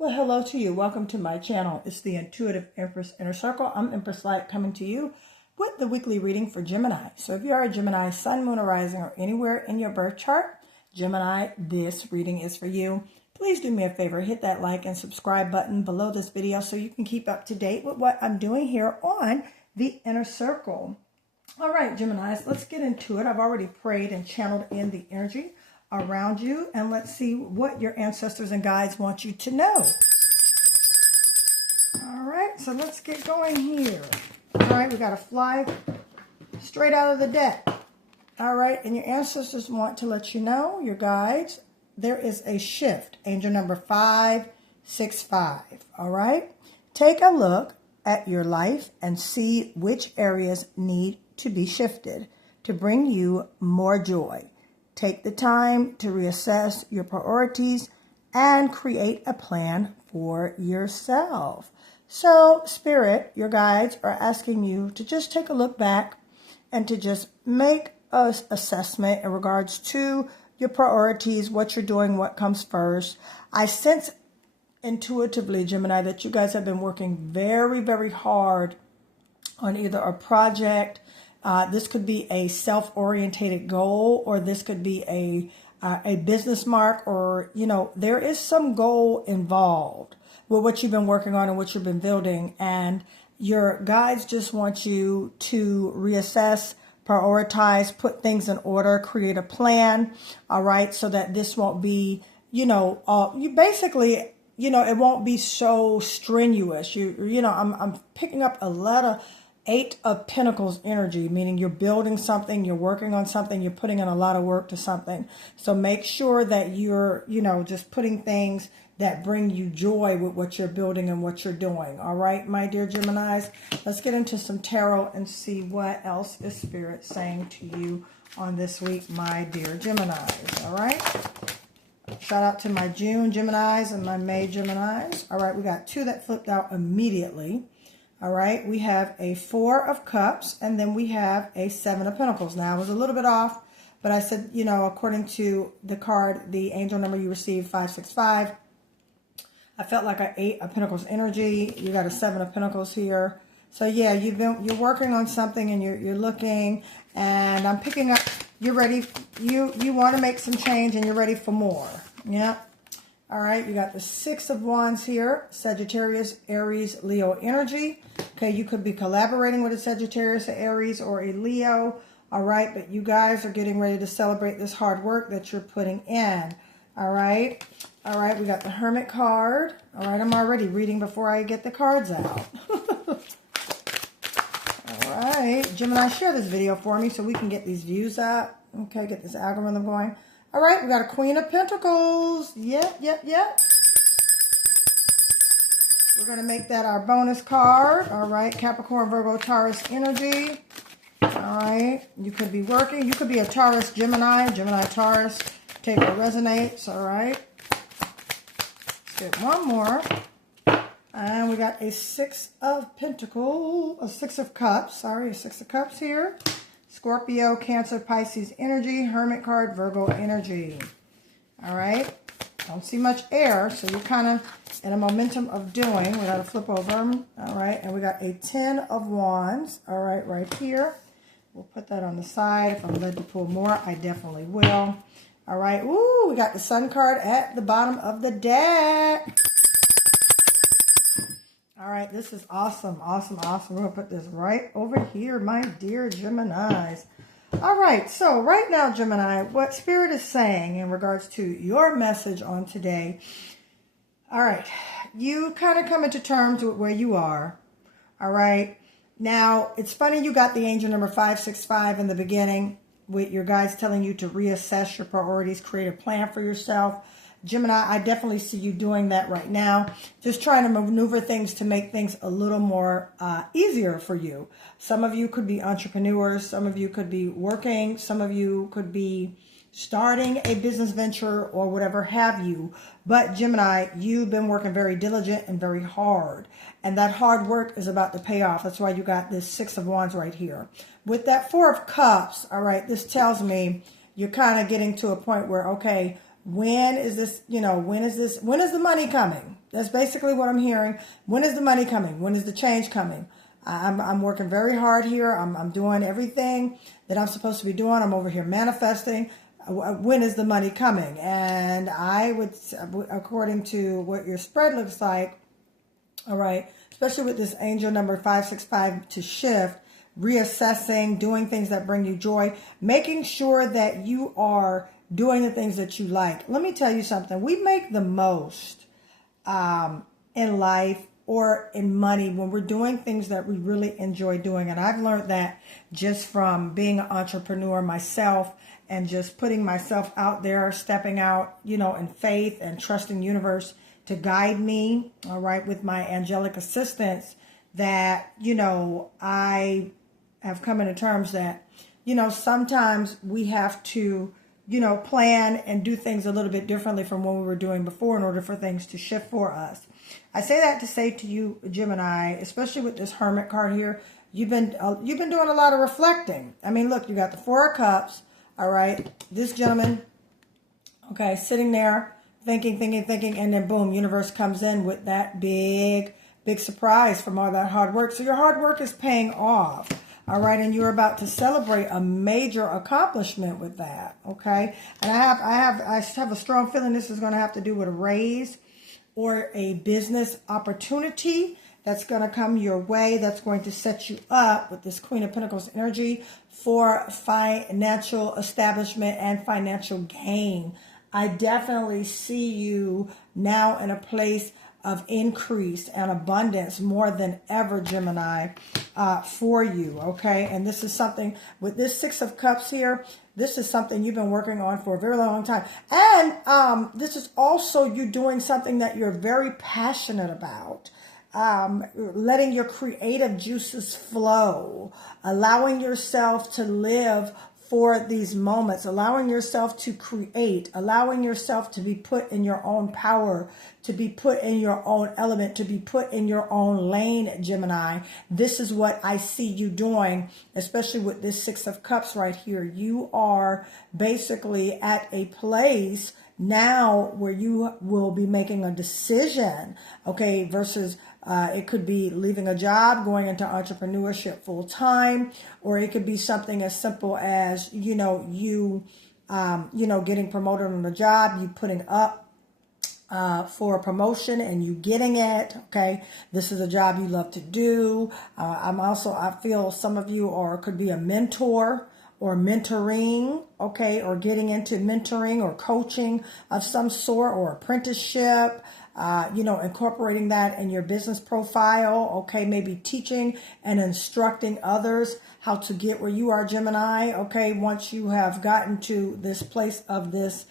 Well, hello to you. Welcome to my channel. It's the Intuitive Empress Inner Circle. I'm Empress Light coming to you with the weekly reading for Gemini. So if you are a Gemini, Sun, Moon, or Rising, or anywhere in your birth chart, Gemini, this reading is for you. Please do me a favor, hit that like and subscribe button below this video so you can keep up to date with what I'm doing here on the Inner Circle. All right, Geminis, let's get into it. I've already prayed and channeled in the energy around you, and let's see what your ancestors and guides want you to know. All right, so let's get going here. All right, we got to fly straight out of the deck. All right, and your ancestors want to let you know, your guides, there is a shift. Angel number 565. All right, take a look at your life and see which areas need to be shifted to bring you more joy. Take the time to reassess your priorities and create a plan for yourself. So, Spirit, your guides are asking you to just take a look back and to just make an assessment in regards to your priorities, what you're doing, what comes first. I sense intuitively, Gemini, that you guys have been working very, very hard on either a project. This could be a self-orientated goal, or this could be a business mark, or, you know, there is some goal involved with what you've been working on and what you've been building. And your guides just want you to reassess, prioritize, put things in order, create a plan. All right. So that this won't be, you basically, it won't be so strenuous. I'm picking up a lot of Eight of Pentacles energy, meaning you're building something, you're working on something, you're putting in a lot of work to something. So make sure that you're, just putting things that bring you joy with what you're building and what you're doing. All right, my dear Geminis, let's get into some tarot and see what else is Spirit saying to you on this week, my dear Geminis. All right. Shout out to my June Geminis and my May Geminis. All right, we got two that flipped out immediately. All right, we have a 4 of Cups, and then we have a 7 of Pentacles. Now, I was a little bit off, but I said, according to the card, the angel number you received, 565, I felt like an 8 of Pentacles energy. You got a 7 of Pentacles here. So, yeah, you're working on something, and you're looking, and I'm picking up, you're ready, you want to make some change, and you're ready for more. Yeah. All right, you got the 6 of Wands here, Sagittarius, Aries, Leo energy. Okay, you could be collaborating with a Sagittarius, a Aries, or a Leo. All right, but you guys are getting ready to celebrate this hard work that you're putting in. All right, we got the Hermit card. All right, I'm already reading before I get the cards out. All right, Gemini, share this video for me so we can get these views up. Okay, get this algorithm going. All right, we got a Queen of Pentacles. Yep. We're going to make that our bonus card. All right, Capricorn, Virgo, Taurus energy. All right, you could be working. You could be a Taurus, Gemini, Taurus. Take what resonates. All right. Let's get one more. And we got a 6 of Pentacles, a 6 of Cups. Sorry, a 6 of Cups here. Scorpio, Cancer, Pisces energy, Hermit card, Virgo energy. All right. Don't see much air, so you're kind of in a momentum of doing. We got to flip over. All right. And we got a 10 of Wands. All right, right here. We'll put that on the side. If I'm led to pull more, I definitely will. All right. Ooh, we got the Sun card at the bottom of the deck. All right, this is awesome. We're going to put this right over here, my dear Geminis. All right, so right now, Gemini, what Spirit is saying in regards to your message on today. All right, you kind of come into terms with where you are. All right, now it's funny you got the angel number 565 in the beginning with your guides telling you to reassess your priorities, create a plan for yourself. Gemini, I definitely see you doing that right now. Just trying to maneuver things to make things a little more easier for you. Some of you could be entrepreneurs. Some of you could be working. Some of you could be starting a business venture or whatever have you. But Gemini, you've been working very diligent and very hard. And that hard work is about to pay off. That's why you got this 6 of Wands right here. With that 4 of Cups, all right, this tells me you're kind of getting to a point where, okay, When is this, when is the money coming? That's basically what I'm hearing. When is the money coming? When is the change coming? I'm working very hard here. I'm doing everything that I'm supposed to be doing. I'm over here manifesting. When is the money coming? And I would, according to what your spread looks like, all right, especially with this angel number 565 to shift, reassessing, doing things that bring you joy, making sure that you are doing the things that you like. Let me tell you something. We make the most in life or in money when we're doing things that we really enjoy doing. And I've learned that just from being an entrepreneur myself and just putting myself out there, stepping out, in faith and trusting the universe to guide me, all right, with my angelic assistance, that, I have come into terms that, sometimes we have to, plan and do things a little bit differently from what we were doing before in order for things to shift for us. I say that to say to you, Gemini, especially with this Hermit card here, you've been doing a lot of reflecting. I mean, look, you got the Four of Cups, all right, this gentleman, okay, sitting there thinking, and then boom, universe comes in with that big surprise from all that hard work. So your hard work is paying off. All right, and you're about to celebrate a major accomplishment with that, okay? And I have a strong feeling this is going to have to do with a raise or a business opportunity that's going to come your way, that's going to set you up with this Queen of Pentacles energy for financial establishment and financial gain. I definitely see you now in a place of increase and abundance more than ever, Gemini, for you, okay? And this is something, with this Six of Cups here, this is something you've been working on for a very long time. And this is also you doing something that you're very passionate about. Letting your creative juices flow, allowing yourself to live for these moments, allowing yourself to create, allowing yourself to be put in your own power, to be put in your own element, to be put in your own lane, Gemini. This is what I see you doing, especially with this Six of Cups right here. You are basically at a place now where you will be making a decision, okay, versus it could be leaving a job, going into entrepreneurship full time, or it could be something as simple as, you getting promoted on the job, you putting up for a promotion and you getting it, okay? This is a job you love to do. I feel some of you could be a mentor or mentoring, okay, or getting into mentoring or coaching of some sort or apprenticeship, incorporating that in your business profile, okay, maybe teaching and instructing others how to get where you are, Gemini, okay, once you have gotten to this place of this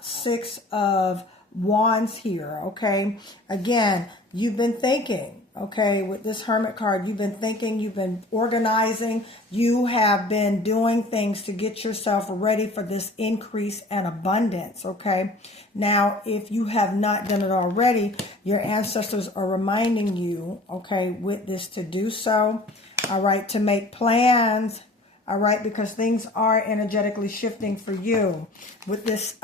Six of Wands here, okay. Again, you've been thinking, okay, with this Hermit card, you've been thinking, you've been organizing, you have been doing things to get yourself ready for this increase and abundance, okay? Now, if you have not done it already, your ancestors are reminding you, okay, with this to do so, all right, to make plans, all right, because things are energetically shifting for you. With this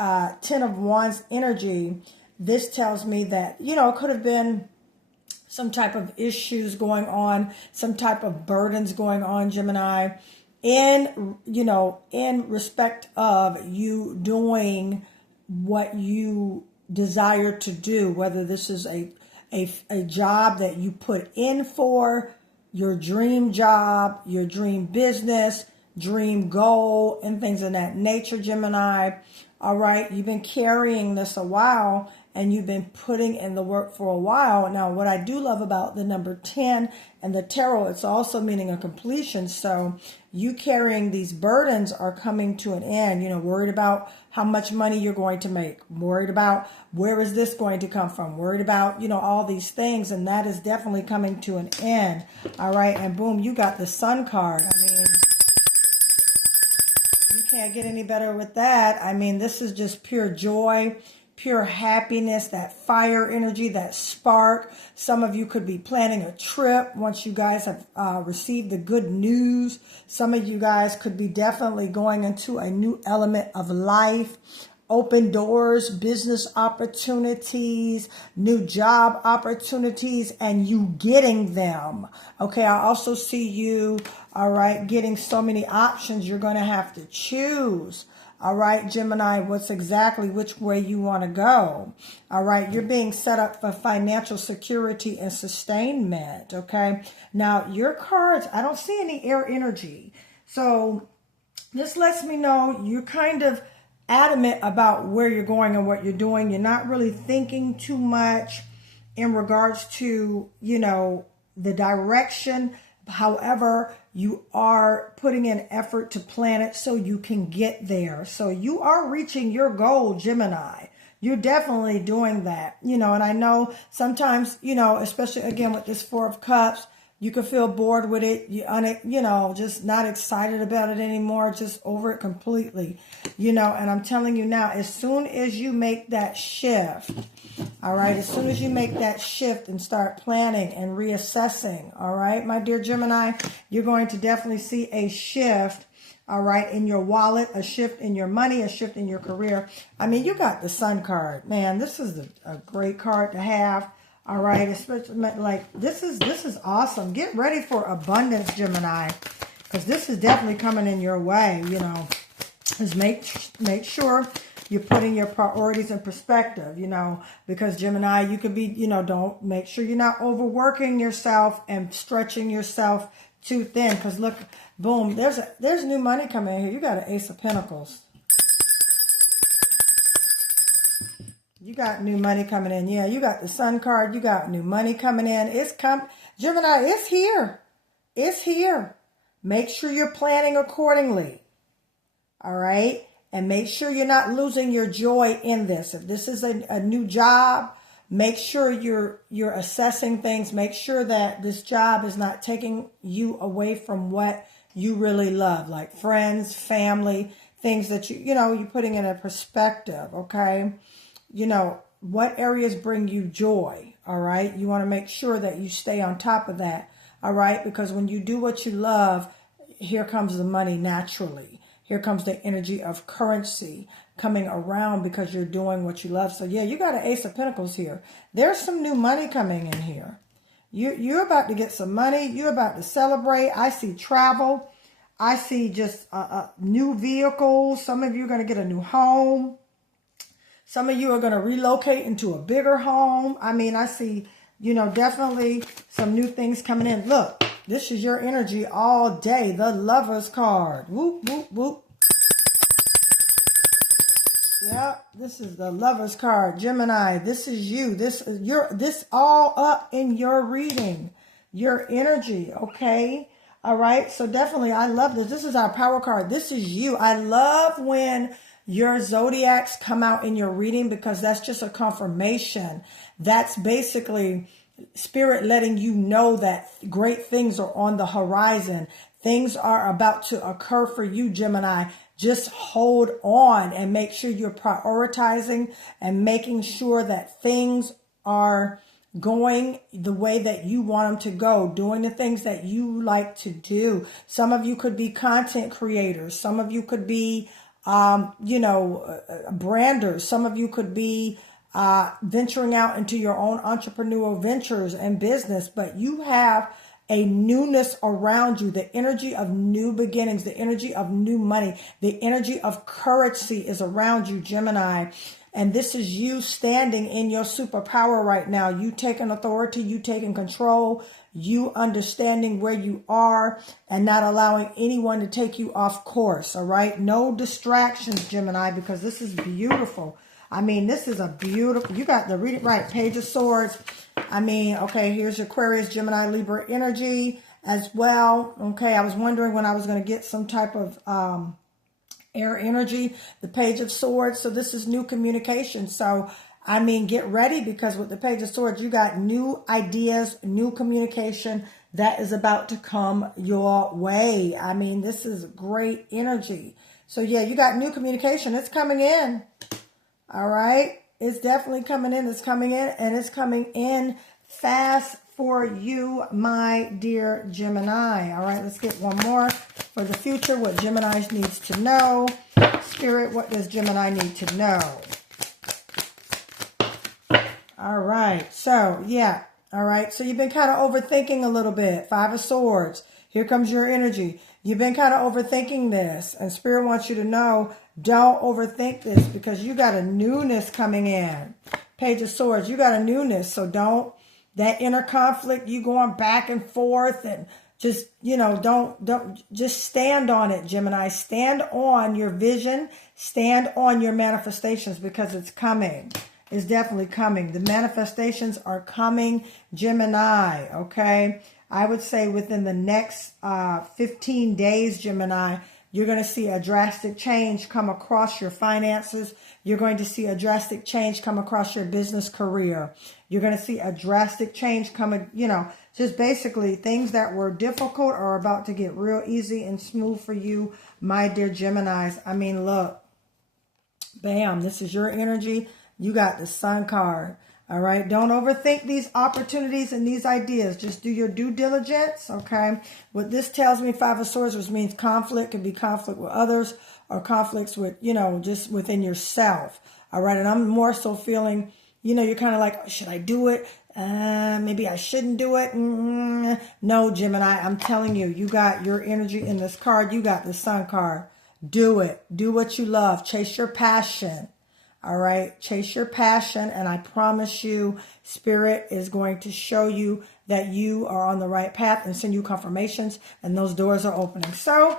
Ten of Wands energy, this tells me that, it could have been some type of issues going on, some type of burdens going on, Gemini, in respect of you doing what you desire to do, whether this is a job that you put in for, your dream job, your dream business, dream goal, and things of that nature, Gemini. All right, you've been carrying this a while and you've been putting in the work for a while. Now, what I do love about the number 10 and the tarot, it's also meaning a completion. So you carrying these burdens are coming to an end, worried about how much money you're going to make, worried about where is this going to come from, worried about, all these things. And that is definitely coming to an end. All right. And boom, you got the Sun card. I mean, you can't get any better with that. I mean, this is just pure joy, pure happiness, that fire energy, that spark. Some of you could be planning a trip once you guys have received the good news. Some of you guys could be definitely going into a new element of life, open doors, business opportunities, new job opportunities, and you getting them. Okay, I also see you, all right, getting so many options you're going to have to choose. All right, Gemini, what's exactly which way you want to go. All right, you're being set up for financial security and sustainment. Okay, now your cards, I don't see any air energy. So this lets me know you're kind of adamant about where you're going and what you're doing. You're not really thinking too much in regards to, you know, the direction. However, you are putting in effort to plan it so you can get there. So you are reaching your goal, Gemini. You're definitely doing that, you know, and I know sometimes, you know, especially again with this Four of Cups, you can feel bored with it, you know, just not excited about it anymore, just over it completely, you know. And I'm telling you now, as soon as you make that shift, all right, as soon as you make that shift and start planning and reassessing, all right, my dear Gemini, you're going to definitely see a shift, all right, in your wallet, a shift in your money, a shift in your career. I mean, you got the Sun card. Man, this is a great card to have. All right, especially like this is awesome. Get ready for abundance, Gemini, because this is definitely coming in your way. You know, just make sure you're putting your priorities in perspective. You know, because Gemini, you could be, you know, don't make sure you're not overworking yourself and stretching yourself too thin. Because look, boom, there's new money coming in here. You got an Ace of Pentacles. You got new money coming in. Yeah, you got the Sun card. You got new money coming in. Gemini, it's here. It's here. Make sure you're planning accordingly. All right? And make sure you're not losing your joy in this. If this is a new job, make sure you're assessing things. Make sure that this job is not taking you away from what you really love, like friends, family, things that you're putting in a perspective, okay? You know, what areas bring you joy, all right? You want to make sure that you stay on top of that, all right? Because when you do what you love, here comes the money naturally. Here comes the energy of currency coming around because you're doing what you love. So, yeah, you got an Ace of Pentacles here. There's some new money coming in here. You're about to get some money. You're about to celebrate. I see travel. I see just new vehicles. Some of you are going to get a new home. Some of you are going to relocate into a bigger home. I mean, I see, definitely some new things coming in. Look, this is your energy all day. The Lover's card. Whoop, whoop, whoop. Yeah, this is the Lover's card. Gemini, this is you. This all up in your reading. Your energy, okay? All right, so definitely, I love this. This is our power card. This is you. I love when your zodiacs come out in your reading because that's just a confirmation. That's basically Spirit letting you know that great things are on the horizon. Things are about to occur for you, Gemini. Just hold on and make sure you're prioritizing and making sure that things are going the way that you want them to go, doing the things that you like to do. Some of you could be content creators. Some of you could be branders. Some of you could be venturing out into your own entrepreneurial ventures and business, but you have a newness around you, the energy of new beginnings, the energy of new money, the energy of currency is around you, Gemini. And this is you standing in your superpower right now. You taking authority, you taking control, you understanding where you are and not allowing anyone to take you off course, all right? No distractions, Gemini, because this is beautiful. I mean, this is a beautiful, you got the read it right, Page of Swords. I mean, okay, here's Aquarius, Gemini, Libra energy as well. Okay, I was wondering when I was going to get some type of air energy, the Page of Swords. So this is new communication. So, I mean, get ready because with the Page of Swords, you got new ideas, new communication that is about to come your way. I mean, this is great energy. So, yeah, you got new communication. It's coming in. All right. It's definitely coming in. It's coming in and it's coming in fast for you, my dear Gemini. All right. Let's get one more for the future. What Gemini needs to know. Spirit, what does Gemini need to know? All right. So, yeah. All right. So you've been kind of overthinking a little bit. 5 of Swords. Here comes your energy. You've been kind of overthinking this. And Spirit wants you to know, don't overthink this because you got a newness coming in. Page of Swords. You got a newness. So don't, that inner conflict, you going back and forth and just, you know, don't just stand on it, Gemini. Stand on your vision. Stand on your manifestations because it's coming. It's definitely coming. The manifestations are coming, Gemini, okay? I would say within the next 15 days, Gemini, you're going to see a drastic change come across your finances. You're going to see a drastic change come across your business career. You're going to see a drastic change coming, you know, just basically things that were difficult are about to get real easy and smooth for you, my dear Geminis. I mean, look, bam, this is your energy. You got the Sun card. All right. Don't overthink these opportunities and these ideas. Just do your due diligence. Okay. What this tells me, 5 of Swords, which means conflict, could be conflict with others or conflicts with, you know, just within yourself. All right. And I'm more so feeling, you know, you're kind of like, oh, should I do it? Maybe I shouldn't do it. No, Gemini, I'm telling you, you got your energy in this card. You got the Sun card. Do it. Do what you love. Chase your passion. All right. Chase your passion. And I promise you, Spirit is going to show you that you are on the right path and send you confirmations. And those doors are opening. So,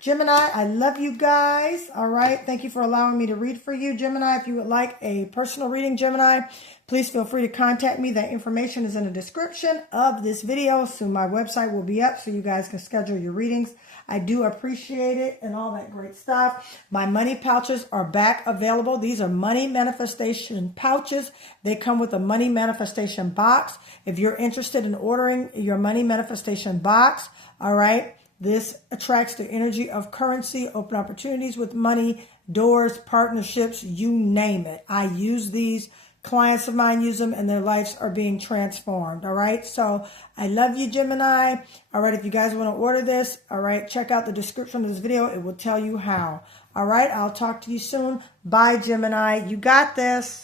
Gemini, I love you guys. All right. Thank you for allowing me to read for you, Gemini. If you would like a personal reading, Gemini, please feel free to contact me. That information is in the description of this video. Soon my website will be up so you guys can schedule your readings. I do appreciate it and all that great stuff. My money pouches are back available. These are money manifestation pouches. They come with a money manifestation box. If you're interested in ordering your money manifestation box, all right, this attracts the energy of currency, open opportunities with money, doors, partnerships, you name it. I use these. Clients of mine use them and their lives are being transformed. All right. So I love you, Gemini. All right. If you guys want to order this, all right, check out the description of this video. It will tell you how. All right. I'll talk to you soon. Bye, Gemini. You got this.